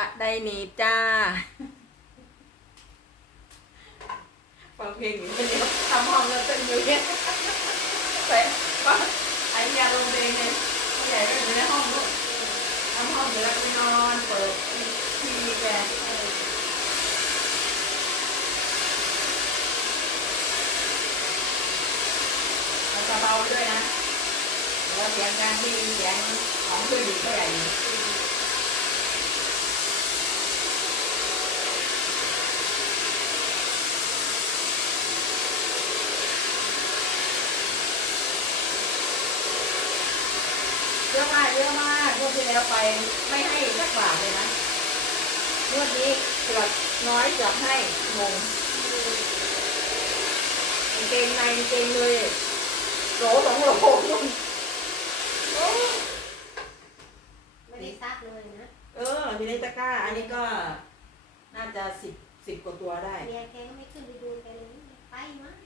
ะได้หนีบจ้าฟังเพลงอยู่คนเดียวทำห้องแล้วเป็นอยู่เนี่ยใส่ว่าไอ้ยาลงเพลงเนี่ยผู้ใหญ่ก็อยู่ในห้องลูกทำห้องอยู่แล้วไปนอนเปิดทีวีแกเราจะเบาด้วยนะแล้วเสียงการที่เสียงของเพื่อนดีก็ใหญ่อยอะมากเยอะมากงวดที่ แล้วไปไม่ให้สักบาทเลยนะงวดนี้เกือบน้อยเกือบให้งงกางเกงในกางเกงเลยโหลสองโหลนู่นโอ้ไม่ได้ซักเลยนะ เอออยู่ในตะกร้า อันนี้ก็น่าจะสิบสิบกว่าตัวได้เมียแกก็ไม่ขึ้นไปดูแกเลยไปมั้ย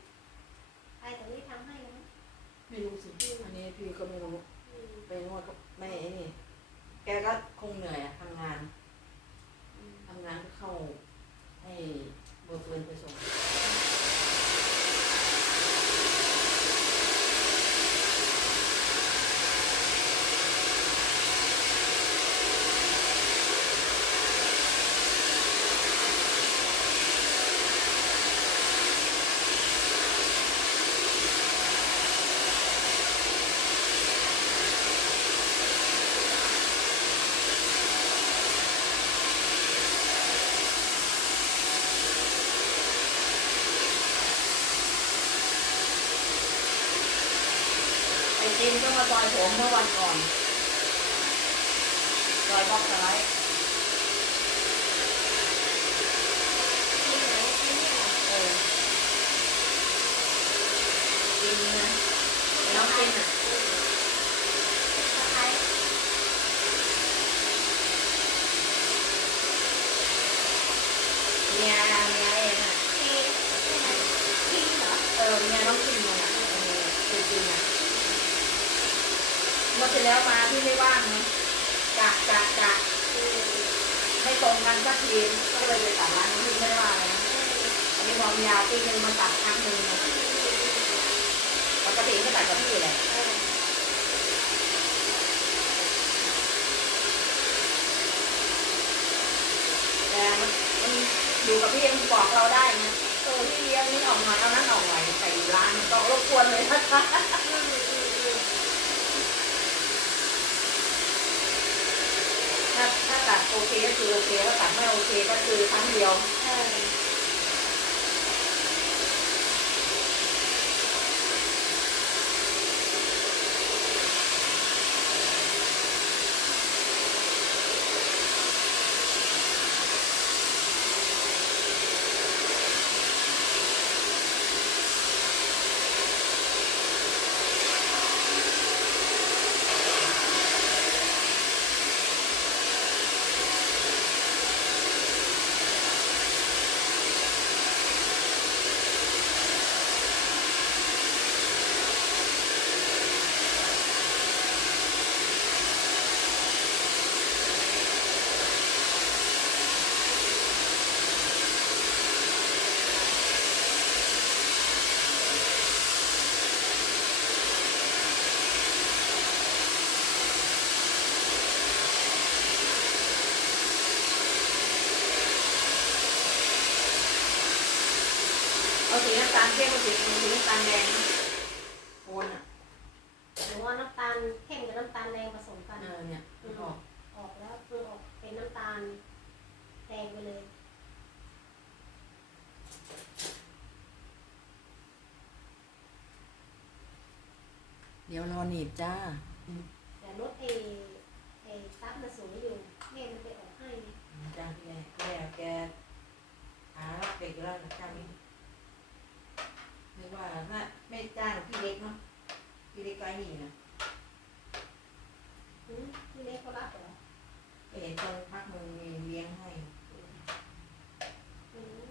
ไปแต่ไม่ทำให้นะไม่รู้สิ อันนี้พี่ก็ไม่รู้ อืม ไปนวดก็ไม่ไอ้นี่ แกก็คงเหนื่อยอะทำงาน อืม ทำงานก็เข้าให้เบอร์เฟิร์นไปส่ง ไอติ มก็มาซอยผมเมื่อวันก่อนซอยบล็อกสไลด์ที่ไหนที่เนี่ยเหรอเออกินนะน้องกินอะสะพ้ายเมียเมียเองอะเอ๊ะที่ไหนที่เหรอเออเมียน้องกินมันอะเออจริงๆอะ เมื่อที่แล้วมาพี่ไม่ว่างนะกะกะกะอืมไม่ตรงกันสักทีก็เลยไปตัดร้านนี้พี่ไม่ได้ว่าอะไรนะอันนี้พอมียาวปีนึงมาตัดครั้งหนึ่งปกติก็ตัดกับพี่แหละเออแต่มันมันอยู่กับพี่ยังบอกเราได้นะเออพี่เลี้ยงนี้ออกหน่อยเอานั้นออกหน่อยแต่อยู่ร้านก็รบกวนเลยนะคะ อืมอืมอืม ถ้าถ้าตัดโอเคก็คือโอเคถ้าตัดไม่โอเคก็คือครั้งเดียวใช่ เอาสีน้ำตาลเข้มกับสีสีน้ำตาลแดงนะโคนอะหรือว่าน้ำตาลเข้มกับน้ำตาลแดงผสมกัน เออเนี่ยมันออกออกแล้วคือออกเป็นน้ำตาลแดงไปเลย เดี๋ยวรอหนีบจ้า แต่รถเอเอซับมาสูงอยู่แม่มันไปออกให้ไงจ้าพี่แม่แม่แกหาเด็กอยู่แล้วนะจ้างนี้นึก ว่าไม่จ้างพี่เล็กเนาะพี่เล็กไกลนี่นะ อืมพี่เล็กเขารับเหรอ ไปเห็นตอนพักมึงมีเลี้ยงให้ อืม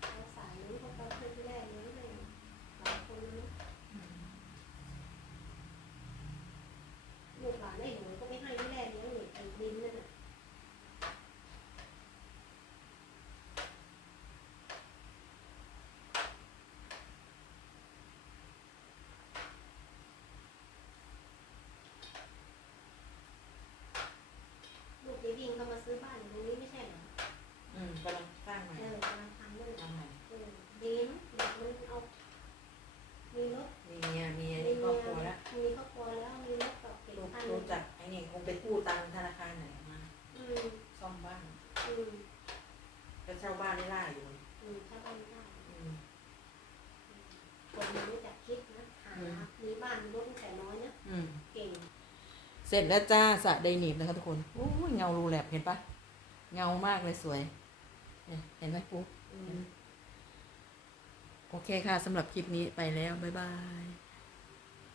เอาสายนู้นเขาไปให้ที่แรกนี้ให้หลายคนนะ ลูกหลานได้หนูก็ไม่ให้ที่แรกเลี้ยงหนูไอ้ดินนั่นน่ะ รู้จักไอ้นี่คงไปกู้ตังค์ธนาคารไหนมา อืม ซ่อมบ้าน อืม ก็เช่า บ้านได้ล่าอยู่อืมถ้าบ้านได้อืมคนมันรู้จักคิดนะหาอืมมีบ้านมีรถตั้งแต่น้อยนะอืม เก่งเสร็จแล้วจ้าสระไดหนีบนะคะทุกคนโอ้ยเงารูแลบเห็นปะเงามากเลยสวยเนี่ยเห็นไหมปุ๊อืม โอเคค่ะสำหรับคลิปนี้ไปแล้ว บ๊ายบาย